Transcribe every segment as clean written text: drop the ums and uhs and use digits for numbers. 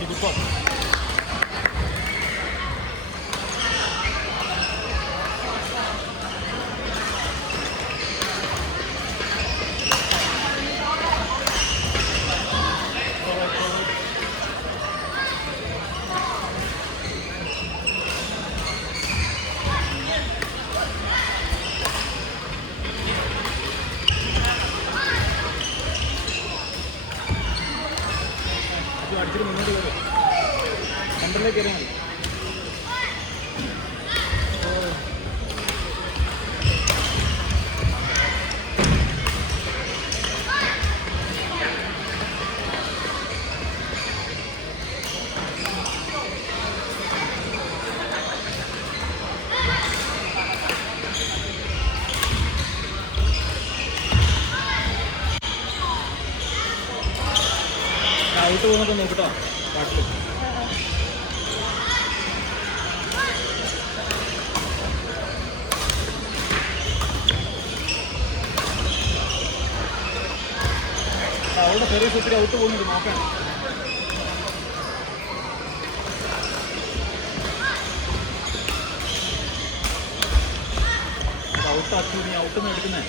Good pass. അടിച്ചിട്ട് മുന്നോട്ട് കയറും സെൻറ്ററിലേക്ക് കയറിയാൽ മതി. ഔട്ട് പോകുന്നൊക്കെ നോക്കട്ടോ പാട്ടിൽ. അവിടെ ചെറിയ ഒത്തിരി ഔട്ട് പോകുന്നുണ്ട് നോക്കാൻ. ഔട്ടാക്കി നീ ഔട്ടൊന്നും എടുക്കുന്നേ.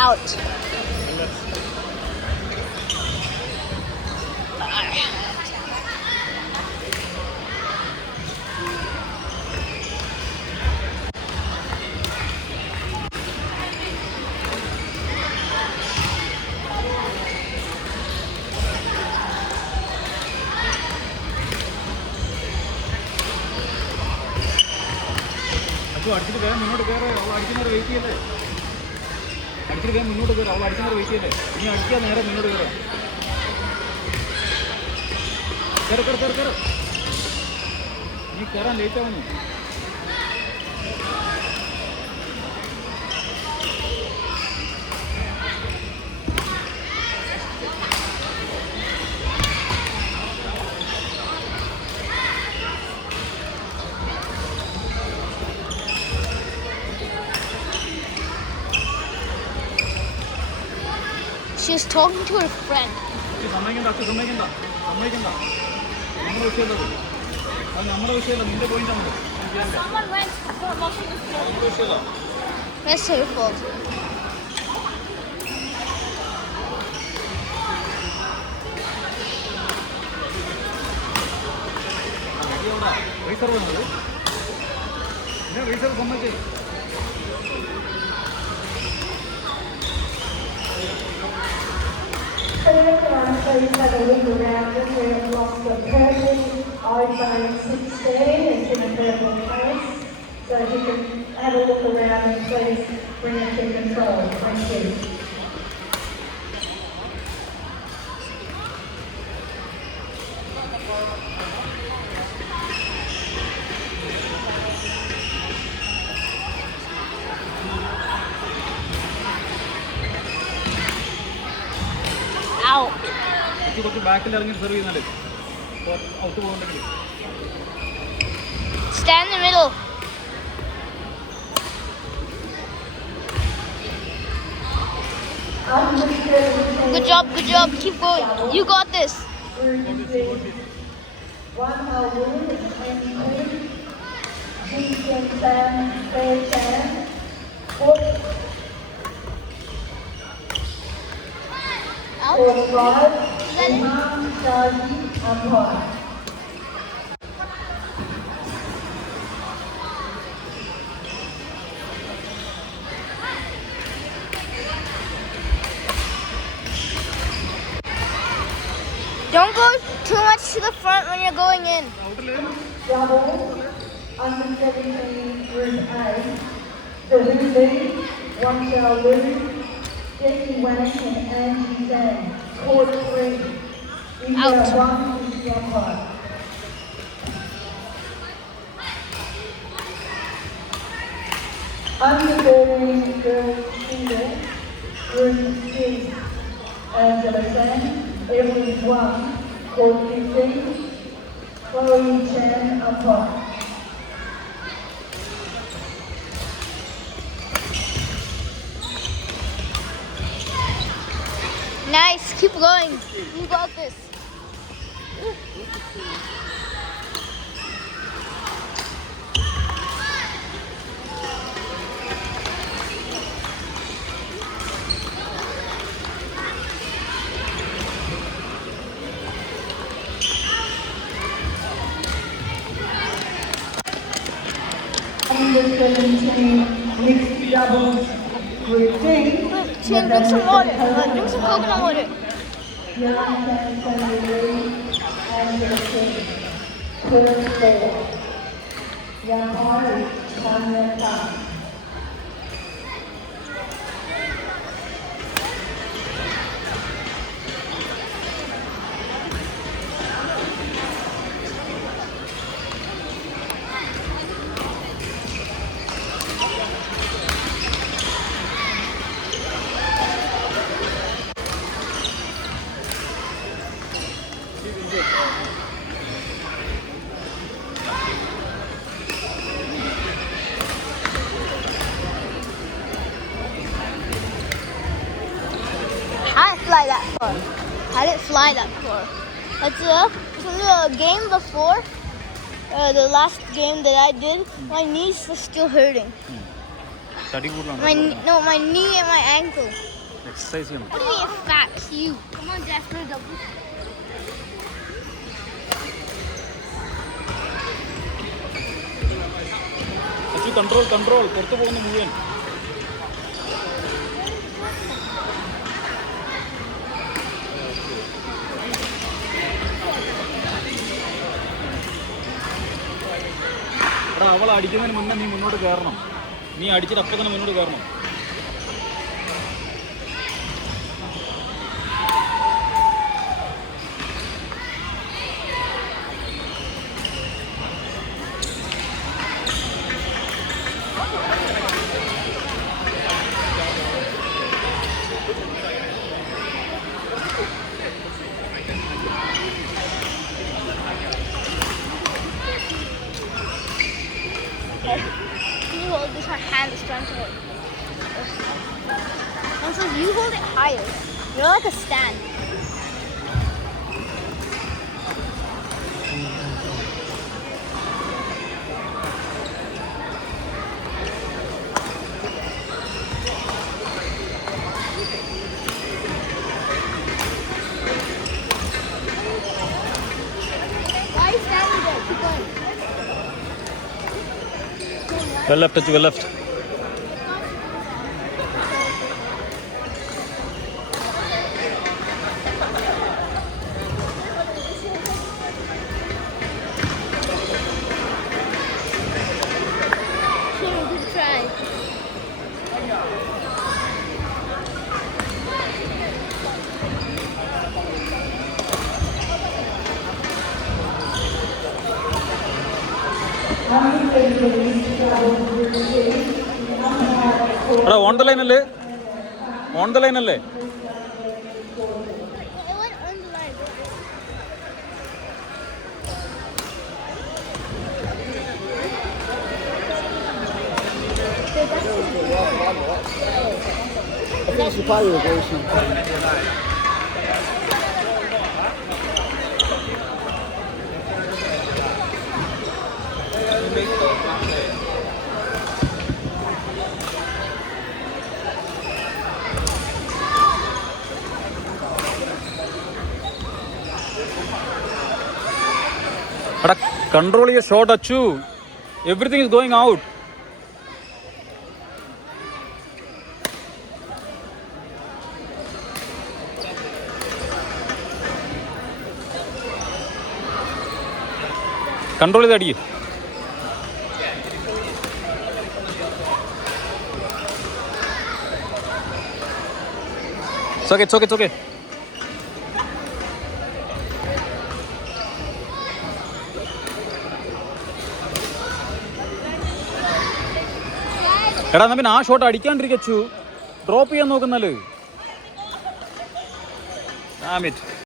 Out. അപ്പോൾ അടിച്ചിട്ട് കയറാൻ മുന്നോട്ട് കയറാൻ അവൾ അടിക്കുന്നവരെ വെയിറ്റ് ചെയ്യല്ലേ. അടിച്ചിട്ട് കയറാൻ മുന്നോട്ട് കയറാം. അവൾ അടിക്കുന്നവരെ വെയിറ്റ് ചെയ്യല്ലേ. ഇനി അടിക്കാൻ നേരെ മുന്നോട്ട് കയറാം. കയറി നീ കയറാൻ ലേറ്റ് ആവുന്നു. She's talking to her friend. സമ്മതിക്കണ്ട. നമ്മുടെ വിഷയമല്ല. അത് നമ്മുടെ വിഷയമല്ല. നിന്റെ പോയിന്റ് ആണ്. Someone went for washing his clothes. That's her fault. Reserve ആണത്. റീസർവ് സമ്മതിച്ചേ. Please have a look around us. We have lost the purple iPhone 16. It's in a purple case. So if you can have a look around and please bring it to control. Thank you. Out. കുറച്ച് ബാക്കിൽ ഇറങ്ങി സെർവ് ചെയ്യുന്നല്ലേ ഔട്ട് പോകുന്നുണ്ടെങ്കിൽ. Stand in the middle. Good job. Keep going. You got this. Out. Don't go too much to the front when you're going in. Double, under 17, Group A, Zulu, Wangzhou Lu, Jessie Wang and Angie Zhang. Court 3. India 1 is the umpire. Under-13 girls shooter, Ruth G. Angela San, Evelyn Wang, Courtney Fee, Chloe Chan Apart. Nice. Keep going. You got this. Under-17 mixed doubles, Group D. Chin, drink some water. Drink some coconut water. Young Chan Family Lee, Angela Singh, Kurt Ford, Young Hardy, Tanya Khan. I didn't fly that far. I didn't fly that far. From the game before, the last game that I did, my knees were still hurting. തടി കൂടുതലാണ്. My knee and my ankle. Exercise ചെയ്യണം. What do you mean fat? You. Come on, Dad, for a double. Achu control control പുറത്ത് പോകുന്ന മുഴുവൻ. എടാ അവൾ അടിക്കുന്നതിന് മുന്നേ നീ മുന്നോട്ട് കയറണം. നീ അടിച്ചിട്ട് അപ്പം തന്നെ മുന്നോട്ട് കയറണം. Can you hold this? My hand is trying to hold. And so you hold it higher. You're like a stand. Why are you standing there? Keep going. Well left, Achu, well left. Good try. എടാ on the line അല്ലേ? On the line അല്ലേ? It went on the line. എടാ കൺട്രോൾ ചെയ്യുക ഷോട്ട് Achu. Everything is going out. Control ചെയ്ത് അടിക്കും. It's okay, it's okay, it's okay. Dad, എടാ എന്നാ പിന്നെ ആ ഷോട്ട് അടിക്കാണ്ടിരിക്കച്ചു ഡ്രോപ്പ് ചെയ്യാൻ നോക്കുന്നല്ലേ.